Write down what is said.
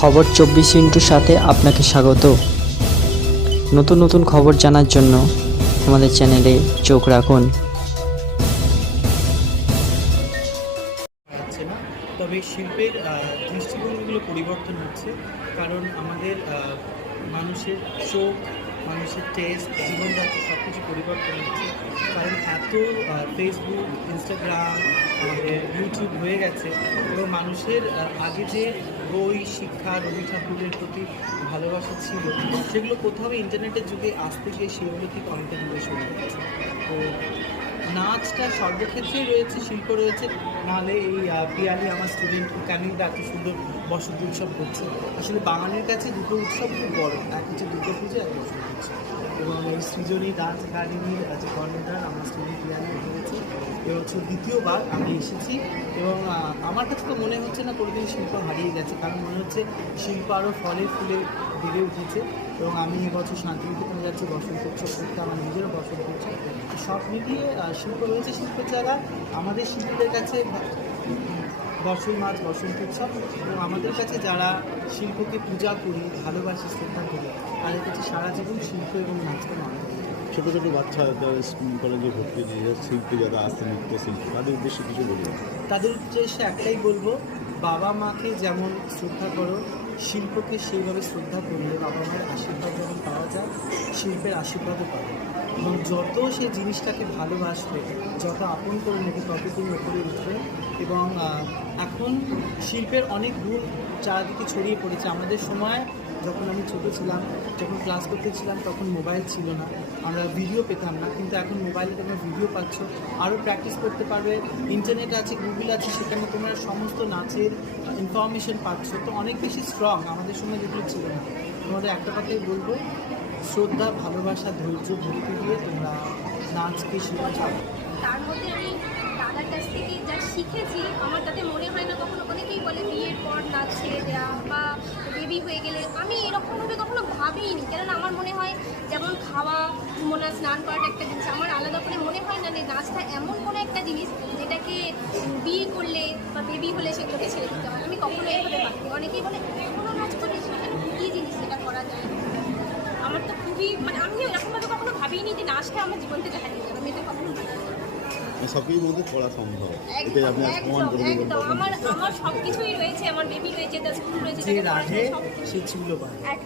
খবর চব্বিশ ইন্টুর সাথে আপনাকে স্বাগত। নতুন নতুন খবর জানার জন্য আমাদের চ্যানেলে চোখ রাখুন। তবে শিল্পের দৃষ্টিভঙ্গিগুলো পরিবর্তন হচ্ছে, কারণ আমাদের মানুষের চোখ মানুষের টেস্ট জীবনযাত্রা সব কিছু পরিবর্তন হচ্ছে। কারণ এত ফেসবুক ইনস্টাগ্রাম ইউটিউব হয়ে গেছে এবং মানুষের আগে যে বই, শিক্ষা, রবি ঠাকুরের প্রতি ভালোবাসা ছিল, সেগুলো কোথাও ইন্টারনেটের যুগে আসতে গিয়ে সেগুলো ঠিক অনেকটা দূরে সরে গেছে। তো নাচটা সর্বক্ষেত্রেই রয়েছে, শিল্প রয়েছে। নাহলে এই পিয়ালি আমার স্টুডেন্ট ক্যামিংটা এত সুন্দর বসন্ত উৎসব করছে আসলে বাঙালির কাছে দুটো উৎসব খুব বড়। এক হচ্ছে দুর্গা পুজো, এক বসন্ত উৎসব। এবং এই সৃজনী ডান্স একাডেমির যে কর্ণধার আমার স্টুডেন্ট পিয়ালি হয়েছে, এ হচ্ছে দ্বিতীয়বার আমি এসেছি। এবং আমার কাছে তো মনে হচ্ছে না কোনোদিন শিল্প হারিয়ে গেছে, কারণ মনে হচ্ছে শিল্প আরও ফলে ফুলে বেড়ে উঠেছে। এবং আমি এবছর শান্তিনিকেতনে যাচ্ছি, বসন্ত উৎসব করতে, আমার নিজেরও বসন্ত উৎসব। সব মিলিয়ে শিল্প রয়েছে শিল্প ছাড়া আমাদের শিল্পীদের কাছে বসই মাছ বসন্ত উৎসব এবং আমাদের কাছে যারা শিল্পকে পূজা করি ভালোবাসি শ্রদ্ধা করি তাদের কাছে সারা জীবন শিল্প এবং নাচকে মনে ছোটো ছোটো বাচ্চা যারা স্কুল কলেজে ভর্তি নিয়ে শিল্পী যারা আসতে নৃত্য শিল্পী তাদের উদ্দেশ্যে কিছু বলবেন তাদের উদ্দেশ্যে একটাই বলব বাবা মাকে যেমন শ্রদ্ধা করো শিল্পকে সেইভাবে শ্রদ্ধা করলে বাবা মায়ের আশীর্বাদ শিল্পের আশীর্বাদও পাবে। এবং যত সে জিনিসটাকে ভালোবাসবে, যত আপন করে নেবে তত তুমি ওপরে উঠবে। এবং এখন শিল্পের অনেক গুণ চারিদিকে ছড়িয়ে পড়েছে। আমাদের সময় যখন আমি ছোটো ছিলাম, যখন ক্লাস করতে ছিলাম, তখন মোবাইল ছিল না। আমরা ভিডিও পেতাম না। কিন্তু এখন মোবাইলে তোমরা ভিডিও পাচ্ছ। আরও প্র্যাকটিস করতে পারবে। ইন্টারনেট আছে গুগল আছে, সেখানে তোমরা সমস্ত নাচের ইনফরমেশন পাচ্ছ। তো অনেক বেশি স্ট্রং আমাদের সময় যেগুলো ছিল না। তোমাদের একটা কথাই বলব শ্রদ্ধা, ভালোবাসা, ধৈর্য ভক্তি দিয়ে তোমরা নাচকে শিখে যাবে তার মধ্যে আমি দাদার কাছ থেকে যা শিখেছি, আমার তাতে মনে হয় না কখনো, অনেকেই বলে বিয়ের পর নাচ ছেড়ে দেওয়া বা বেবি হয়ে গেলে। আমি এরকমভাবে কখনো ভাবিনি, কেননা আমার মনে হয় যেমন খাওয়া ঘুমোনা স্নান করাটা একটা জিনিস, আমার আলাদা করে মনে হয় না যে নাচটা এমন কোনো একটা জিনিস যেটাকে বিয়ে করলে বা বেবি হলে সেগুলোকে ছেড়ে দিতে হয় আমি কখনো এইভাবে ভাবি অনেকেই বলে এখনও নাচ করে সেখানে কী জিনিস সেটা করা যায় আমার তো খুবই মানে আমি এরকমভাবে কখনো নাচটা আমার জীবন থেকে হারিয়ে যাবে আমি এটা কখনো ভাবিনি মধ্যে করা সম্ভব। এটাই একদম আপনি প্রমাণ করে একদম। দিলেন আমার আমার সব কিছুই রয়েছে আমার বেবি রয়েছে তার স্কুল রয়েছে সে রাধে সে এক